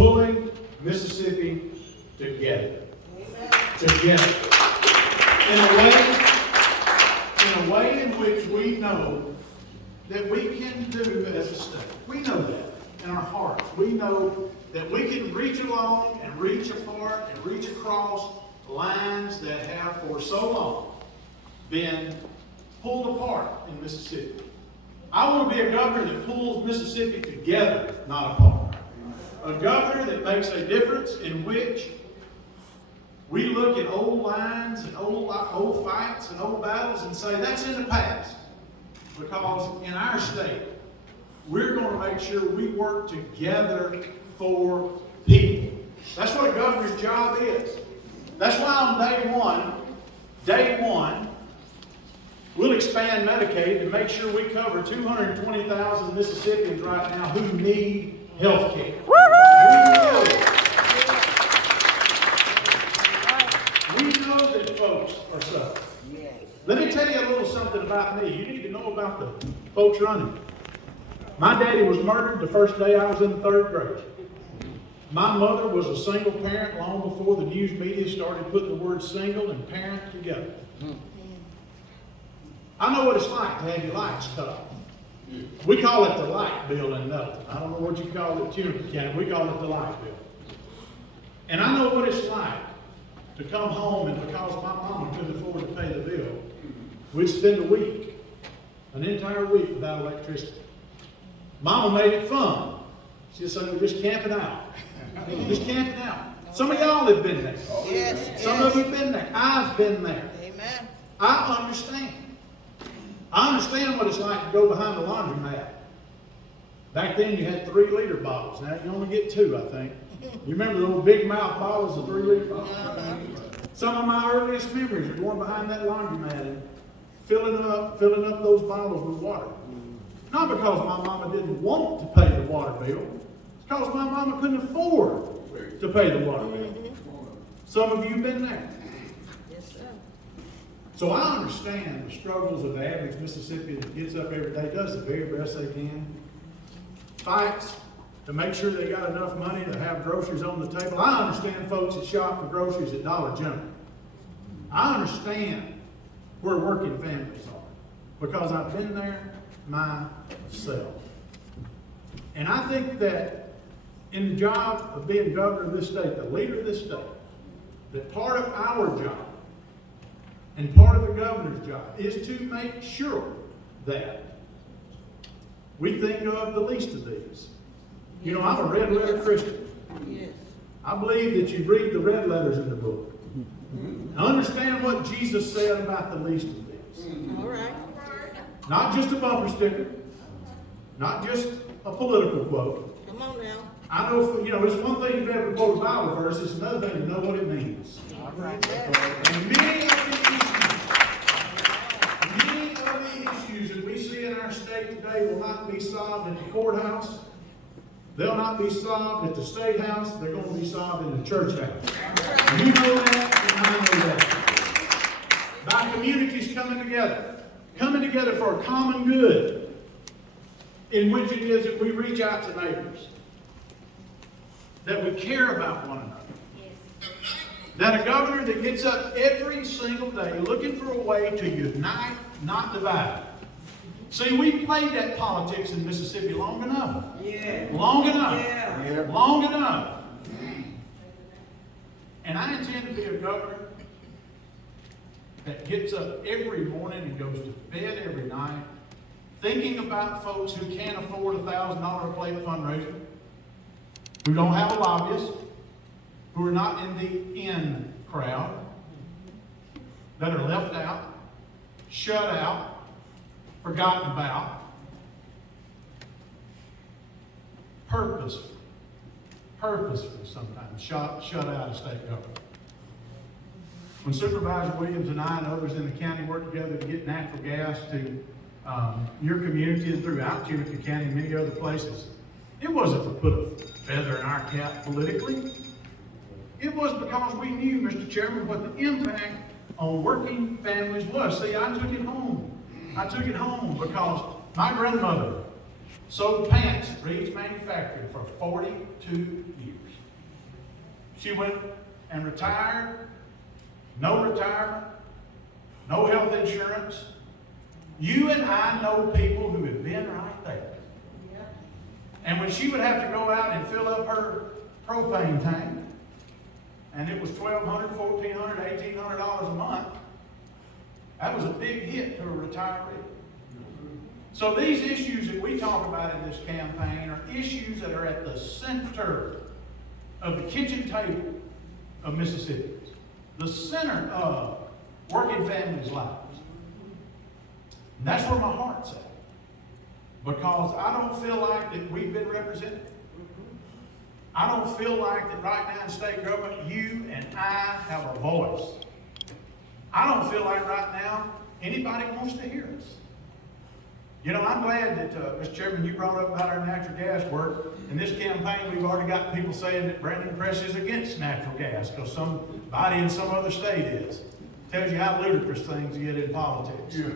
pulling Mississippi together. Together. In a way in which we know that we can do as a state. We know that in our hearts. We know that we can reach along and reach apart and reach across lines that have for so long been pulled apart in Mississippi. I want to be a governor that pulls Mississippi together, not apart. A governor that makes a difference in which we look at old lines and old fights and old battles and say, that's in the past. Because in our state, we're going to make sure we work together for people. That's what a governor's job is. That's why on day one, we'll expand Medicaid to make sure we cover 220,000 Mississippians right now who need health care. We know that folks are suffering. Let me tell you a little something about me. You need to know about the folks running. My daddy was murdered the first day I was in the 3rd grade. My mother was a single parent long before the news media started putting the word single and parent together. I know what it's like to have your lights cut off. We call it the light bill in Nelson. I don't know what you call it, Tunica County. We call it the light bill. And I know what it's like to come home, and because my mama couldn't afford to pay the bill, we'd spend a week, an entire week without electricity. Mama made it fun. She said, we're just camping out. Just camping out. Some of y'all have been there. Yes. Some of you have been there. I've been there. Amen. I understand. I understand what it's like to go behind the laundromat. Back then you had 3-liter bottles. Now you only get 2, I think. You remember those big mouth bottles of 3-liter bottles? Some of my earliest memories are going behind that laundromat and filling up those bottles with water. Not because my mama didn't want to pay the water bill. It's because my mama couldn't afford to pay the water bill. Some of you have been there. Yes, sir. So I understand the struggles of the average Mississippian that gets up every day, does the very best they can, fights to make sure they got enough money to have groceries on the table. I understand folks that shop for groceries at Dollar General. I understand where working families are because I've been there myself. And I think that in the job of being governor of this state, the leader of this state, that part of our job and part of the governor's job is to make sure that we think of the least of these. You know, I'm a red letter Christian. Yes. I believe that you read the red letters in the book. Now understand what Jesus said about the least of these. All right. Not just a bumper sticker, not just a political quote. Come on now. I know, it's one thing to be able to quote a Bible verse, it's another thing to know what it means. All right. And many of the issues that we see in our state today will not be solved at the courthouse. They'll not be solved at the state house. They're going to be solved in the church house. You know that, and I know that. By communities coming together for a common good, in which it is that we reach out to neighbors, that we care about one another. That a governor that gets up every single day looking for a way to unite, not divide. See, we played that politics in Mississippi long enough. Yeah. Long enough. Yeah. Long enough. And I intend to be a governor that gets up every morning and goes to bed every night thinking about folks who can't afford $1,000 a plate fundraiser, who don't have a lobbyist, who are not in the in crowd, that are left out, shut out, forgotten about, purposefully sometimes shut out of state government. When Supervisor Williams and I and others in the county worked together to get natural gas to your community and throughout Tunica County and many other places, it wasn't to put a feather in our cap politically. It was because we knew, Mr. Chairman, what the impact on working families was. See, I took it home. I took it home because my grandmother sold pants at Reed's Manufacturing for 42 years. She went and retired, no retirement, no health insurance. You and I know people who have been right there. And when she would have to go out and fill up her propane tank, and it was $1,200, $1,400, $1,800 a month, that was a big hit to a retiree. So these issues that we talk about in this campaign are issues that are at the center of the kitchen table of Mississippi, the center of working families' lives. And that's where my heart's at. Because I don't feel like that we've been represented. I don't feel like that right now in state government, you and I have a voice. I don't feel like right now anybody wants to hear us. You know, I'm glad that, Mr. Chairman, you brought up about our natural gas work. In this campaign, we've already got people saying that Brandon Presley is against natural gas because somebody in some other state is. Tells you how ludicrous things get in politics. Yeah.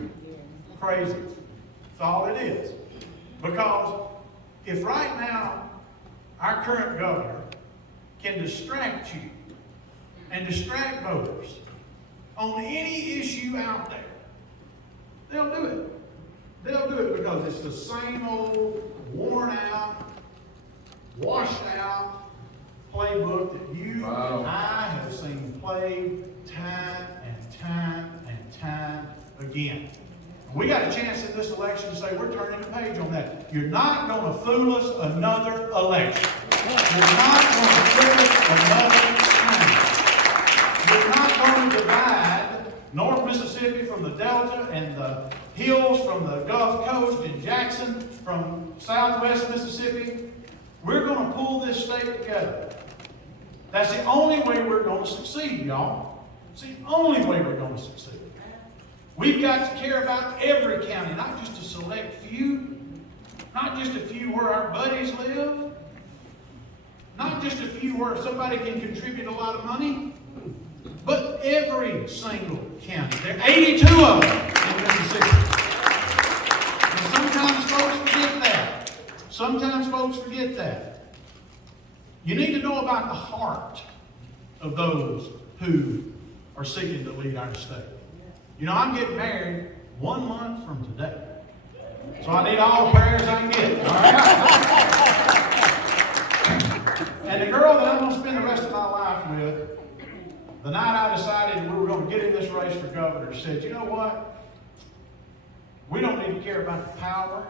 Crazy. That's all it is. Because if right now our current governor can distract you and distract voters on any issue out there, they'll do it. They'll do it because it's the same old, worn out, washed out playbook that you and I have seen played time and time and time again. We got a chance in this election to say we're turning the page on that. You're not going to fool us another election. You're not going to fool us another time. You're not going to divide North Mississippi from the Delta and the hills from the Gulf Coast and Jackson from Southwest Mississippi. We're going to pull this state together. That's the only way we're going to succeed, y'all. It's the only way we're going to succeed. We've got to care about every county, not just a select few, not just a few where our buddies live, not just a few where somebody can contribute a lot of money, but every single county. There are 82 of them in Mississippi. And sometimes folks forget that. Sometimes folks forget that. You need to know about the heart of those who are seeking to lead our state. You know, I'm getting married 1 month from today. So I need all the prayers I can get, all right? And the girl that I'm going to spend the rest of my life with, the night I decided we were going to get in this race for governor, said, you know what? We don't need to care about the power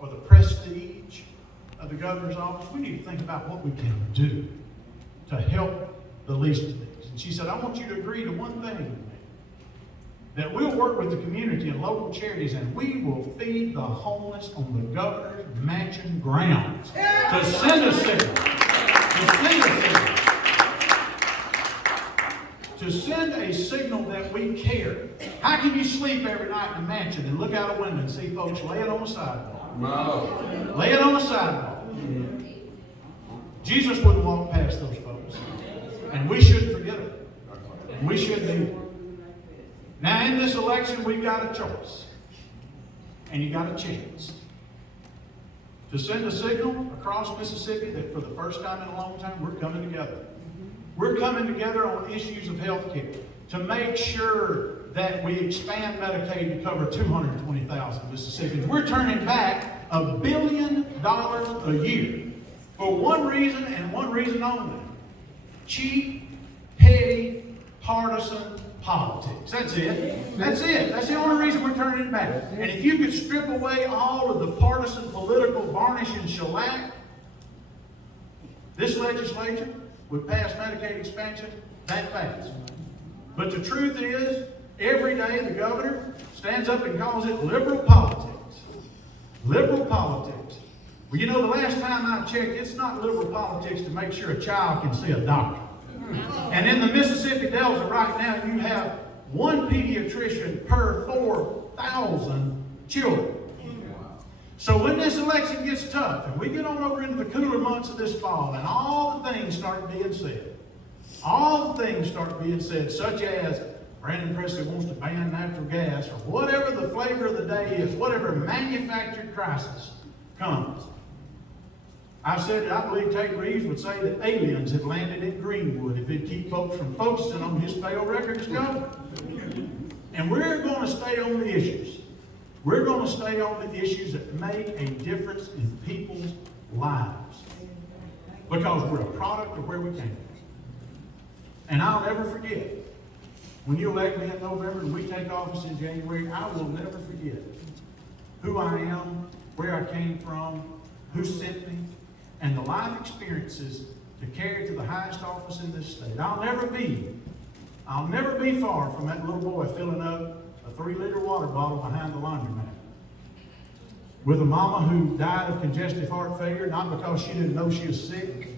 or the prestige of the governor's office. We need to think about what we can do to help the least of these. And she said, I want you to agree to one thing with me. That we'll work with the community and local charities and we will feed the homeless on the governor's mansion grounds. To send a signal. To send a signal that we care. How can you sleep every night in a mansion and look out a window and see folks laying on the sidewalk? No. Laying on the sidewalk. Jesus wouldn't walk past those folks. And we shouldn't forget them. And we shouldn't either. Now, in this election, we've got a choice. And you got a chance to send a signal across Mississippi that for the first time in a long time, we're coming together. We're coming together on issues of health care to make sure that we expand Medicaid to cover 220,000 Mississippians. We're turning back $1 billion a year for one reason and one reason only. Cheap, petty, partisan politics. That's it. That's it. That's the only reason we're turning it back. And if you could strip away all of the partisan political varnish and shellac, this legislature would pass Medicaid expansion that fast. But the truth is, every day the governor stands up and calls it liberal politics. Liberal politics. Well, you know, the last time I checked, it's not liberal politics to make sure a child can see a doctor. And in the Mississippi Delta right now, you have one pediatrician per 4,000 children. So when this election gets tough, and we get on over into the cooler months of this fall, and all the things start being said, such as Brandon Presley wants to ban natural gas, or whatever the flavor of the day is, whatever manufactured crisis comes. I've said that I believe Tate Reeves would say that aliens have landed in Greenwood if it'd keep folks from focusing on his failed record as governor. And we're going to stay on the issues. We're going to stay on the issues that make a difference in people's lives. Because we're a product of where we came from. And I'll never forget, when you elect me in November and we take office in January, I will never forget who I am, where I came from, who sent me, and the life experiences to carry to the highest office in this state. I'll never be far from that little boy filling up a 3-liter water bottle behind the laundromat. With a mama who died of congestive heart failure, not because she didn't know she was sick,